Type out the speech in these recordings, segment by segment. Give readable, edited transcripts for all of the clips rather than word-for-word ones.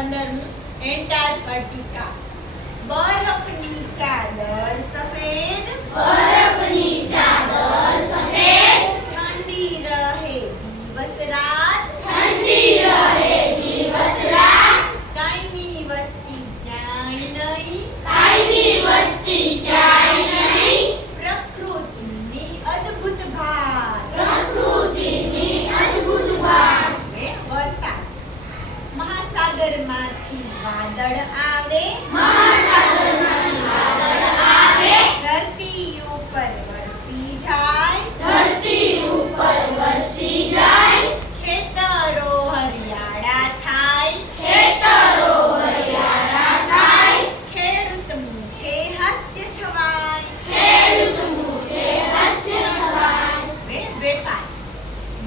15મું Antarctica. બરફની ચાદર સફેદ, બરફની ચાદર સફેદ, ઠંડી રહે દિવસ રાત, ઠંડી રહે દિવસ રાત, કાયમી વસ્તી જાય નહીં, કાયમી વસ્તી જાય નહીં, પ્રકૃતિની અદ્ભુત ભાત. પ્રકૃતિની અદ્ભુત ભાત. હવે વરસાદ. મહાસાગરમાંથી વાદળ આવે, મહાસાગરમાંથી વાદળ આવે, ધરતી ઉપર વરસી જાય, ધરતી ઉપર વરસી જાય, ખેતરો હરિયાળા થાય, ખેતરો હરિયાળા થાય, ખેડૂત મુખે હાસ્ય છવાય. ખેડૂત મુખે હાસ્ય છવાય. હવે વેપાર.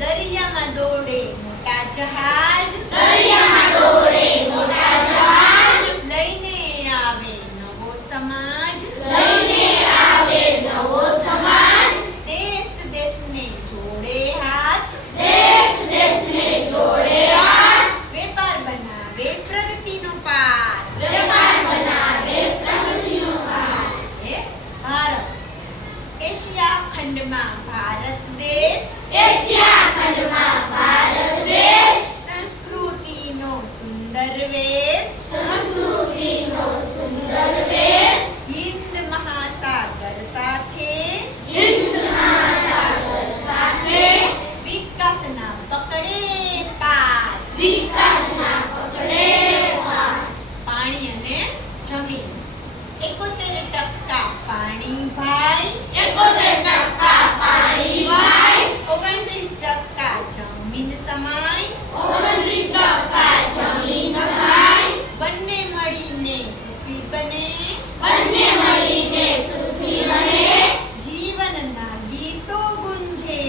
દરિયામાં દોડે મોટા જહાજ, દરિયામાં દોડે મોટા જહાજ, લઈને આવે નવો સમાજ, લઈને આવે નવો સમાજ, દેશ દેશને જોડે હાથ, દેશ દેશને જોડે હાથ, વેપાર બનાવે પ્રગતિનો પાથ. વેપાર બનાવે પ્રગતિનો પાથ. હે ભારત. એશિયા ખંડમાં ભારત દેશ, એશિયા ખંડમાં ભારત દેશ, સંસ્કૃતિનો સુંદર વેશ, સંસ્કૃતિનો સુંદર વેશ, હિન્દ મહાસાગર સાથે, હિન્દ મહાસાગર સાથે, વિકાસના પકડે પાથ. વિકાસના પકડે હાથ. પાણી અને જમીન. 71% પાણી ભાઈ, 71% પાણી ભાઈ, 29% જમીન સમાય, 29% જમીન સમાય, બંને મળીને પૃથ્વી બને, બંને મળીને પૃથ્વી બને, જીવનના ગીતો ગુંજે.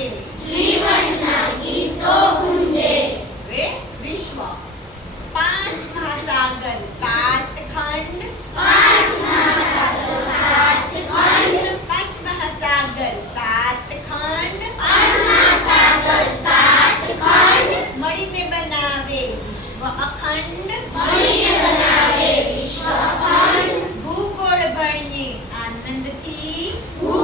જીવનના ગીતો ગુંજે. હવે વિશ્વ. 5 મહાસાગર 7 ખંડ, 5 મહાસાગર 7 ખંડ, 5 મહાસાગર 7 ખંડ 5 મહાસાગર 7 ખંડ, મળીને બનાવે વિશ્વ અખંડ. મળીને બનાવે વિશ્વ અખંડ. ભૂગોળ ભણીએ આનંદથી, ભૂ